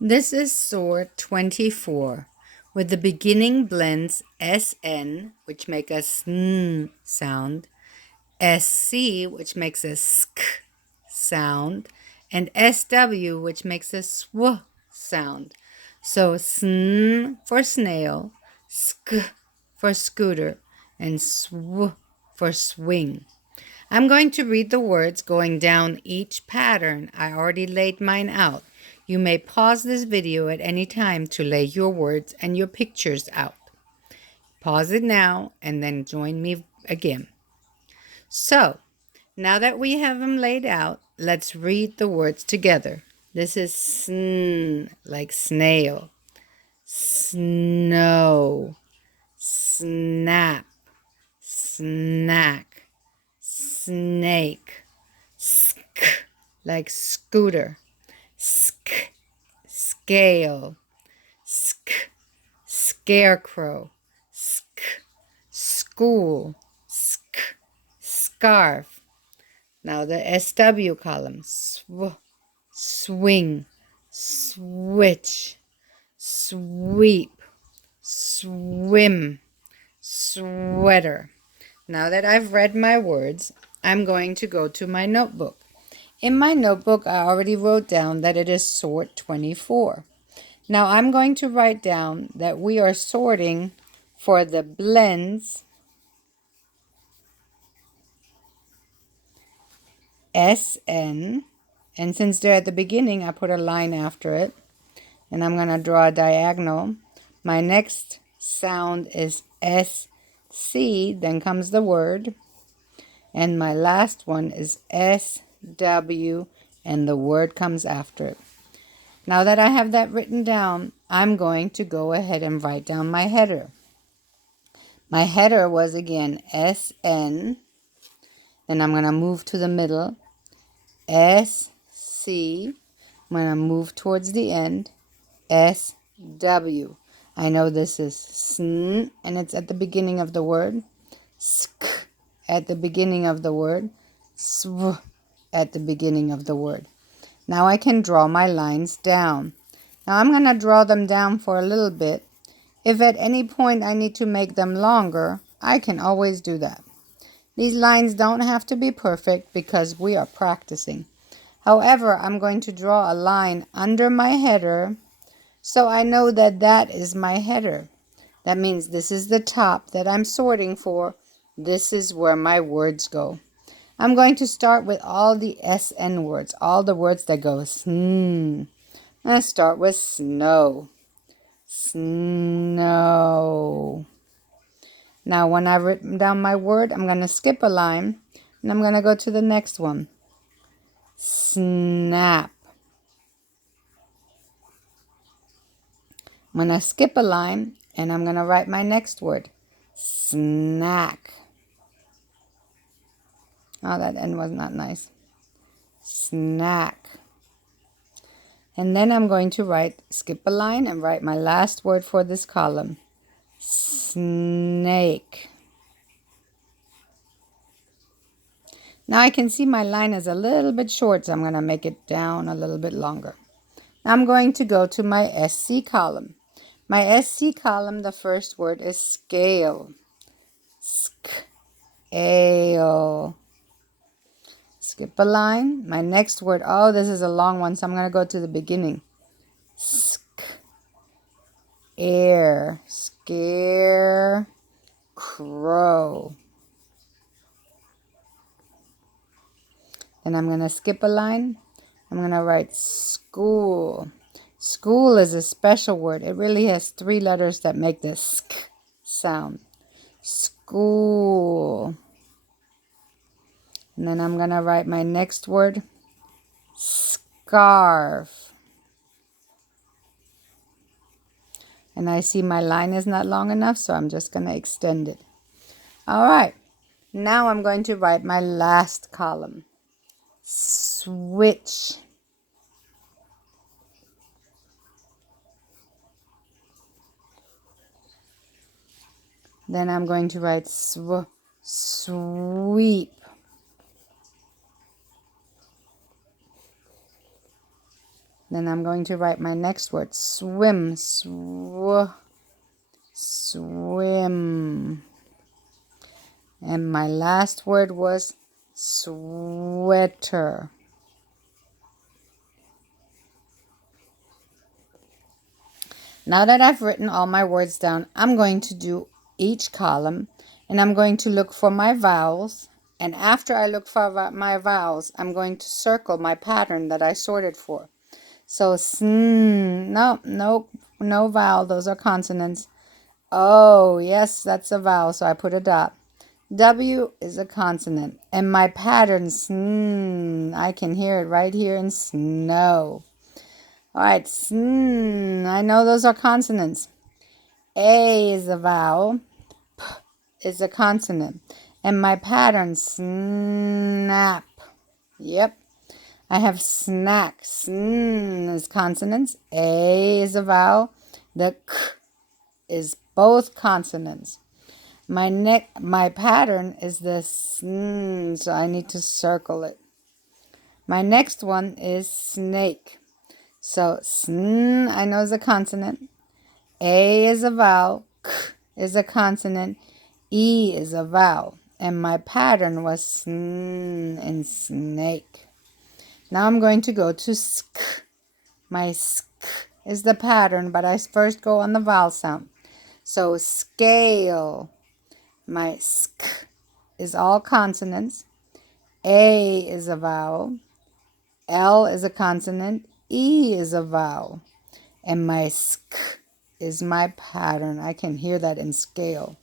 This is sort 24, with the beginning blends SN, which make a SN sound, SC, which makes a SK sound, and SW, which makes a SW sound. So SN for snail, SK for scooter, and SW for swing. I'm going to read the words going down each pattern. I already laid mine out. You may pause this video at any time to lay your words and your pictures out. Pause it now and then join me again. So, now that we have them laid out, let's read the words together. This is sn, like snail, snow, snap, snack, snake, sk, like scooter, sk, scale, sk, scarecrow, sk, school, sk, scarf. Now the SW column, sw, swing, switch, sweep, swim, sweater. Now that I've read my words, I'm going to go to my notebook. In my notebook, I already wrote down that it is sort 24. Now I'm going to write down that we are sorting for the blends SN, and since they're at the beginning, I put a line after it, and I'm going to draw a diagonal. My next sound is SC, then comes the word, and my last one is SW, and the word comes after it. Now that I have that written down, I'm going to go ahead and write down my header. My header was again SN, then I'm going to move to the middle, SC, I'm going to move towards the end, SW. I know this is SN, and it's at the beginning of the word, SK at the beginning of the word, SW at the beginning of the word. Now I can draw my lines down. Now I'm going to draw them down for a little bit. If at any point I need to make them longer, I can always do that. These lines don't have to be perfect because we are practicing. However, I'm going to draw a line under my header so I know that that is my header. That means this is the top that I'm sorting for. This is where my words go. I'm going to start with all the SN words, all the words that go sn. I'm going to start with snow. Snow. Now, when I've written down my word, I'm going to skip a line, and I'm going to go to the next one. Snap. I'm going to skip a line, and I'm going to write my next word. Snack. Oh, that end was not nice. Snack. And then I'm going to skip a line and write my last word for this column. Snake. Now I can see my line is a little bit short, so I'm going to make it down a little bit longer. Now I'm going to go to my SC column. My SC column, the first word is scale. Scale. Skip a line. My next word, oh, this is a long one, so I'm going to go to the beginning. Air. Scare. Crow. Then I'm going to skip a line. I'm going to write school. School is a special word. It really has 3 letters that make the sk sound. School. And then I'm going to write my next word, scarf. And I see my line is not long enough, so I'm just going to extend it. All right. Now I'm going to write my last column. Switch. Then I'm going to write sweep. Then I'm going to write my next word. Swim. Swim. And my last word was sweater. Now that I've written all my words down, I'm going to do each column and I'm going to look for my vowels. And after I look for my vowels, I'm going to circle my pattern that I sorted for. So, no vowel, those are consonants. Oh, yes, that's a vowel, so I put a dot. W is a consonant. And my pattern, I can hear it right here in snow. All right, I know those are consonants. A is a vowel. P is a consonant. And my pattern, snap. Yep. I have snack. Is consonants. A is a vowel. The k is both consonants. My pattern is this, so I need to circle it. My next one is snake. So, I know is a consonant. A is a vowel. K is a consonant. E is a vowel. And my pattern was in snake. Now I'm going to go to sk. My sk is the pattern, but I first go on the vowel sound. So, scale. My sk is all consonants. A is a vowel. L is a consonant. E is a vowel. And my sk is my pattern. I can hear that in scale.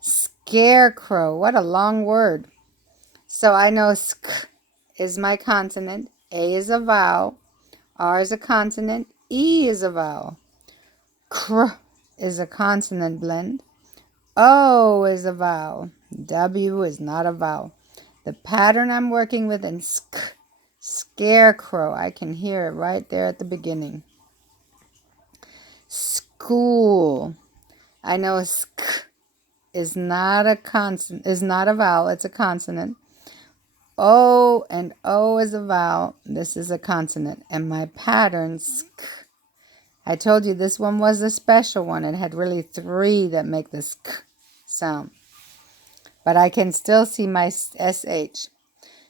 Scarecrow. What a long word. So I know sk is my consonant. A is a vowel. R is a consonant. E is a vowel. Cr is a consonant blend. O is a vowel. W is not a vowel. The pattern I'm working with in sk, scarecrow. I can hear it right there at the beginning. School. I know sk is not a consonant, is not a vowel. It's a consonant. O and O is a vowel. This is a consonant. And my pattern, sk. I told you this one was a special one. It had really 3 that make the sk sound. But I can still see my SH.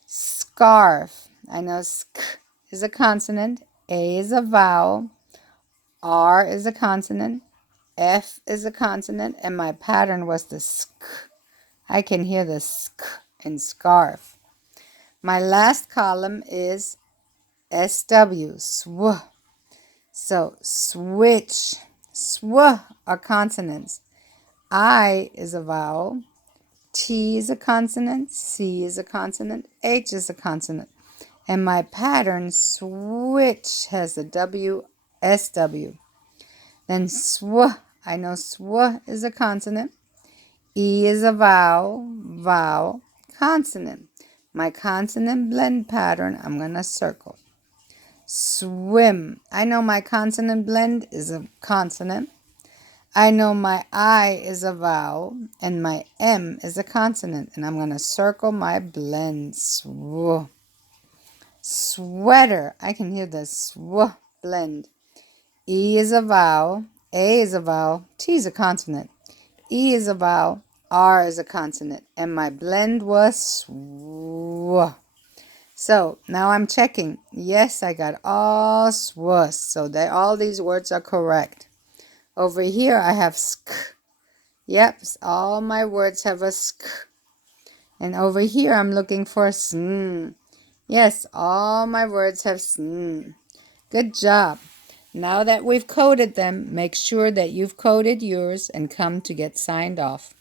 Scarf. I know sk is a consonant. A is a vowel. R is a consonant. F is a consonant. And my pattern was the sk. I can hear the sk in scarf. My last column is SW. Sw. So, switch. Sw are consonants. I is a vowel. T is a consonant. C is a consonant. H is a consonant. And my pattern, switch, has the W, SW. Then sw. I know sw is a consonant. E is a vowel, consonant. My consonant blend pattern, I'm going to circle. Swim. I know my consonant blend is a consonant. I know my I is a vowel and my M is a consonant. And I'm going to circle my blend. Sw. Sweater. I can hear the sw blend. E is a vowel. A is a vowel. T is a consonant. E is a vowel. R is a consonant. And my blend was sw. So now I'm checking. Yes, I got all swas. So all these words are correct. Over here I have sk. Yep, all my words have a sk. And over here I'm looking for sn. Yes, all my words have sn. Good job. Now that we've coded them, make sure that you've coded yours and come to get signed off.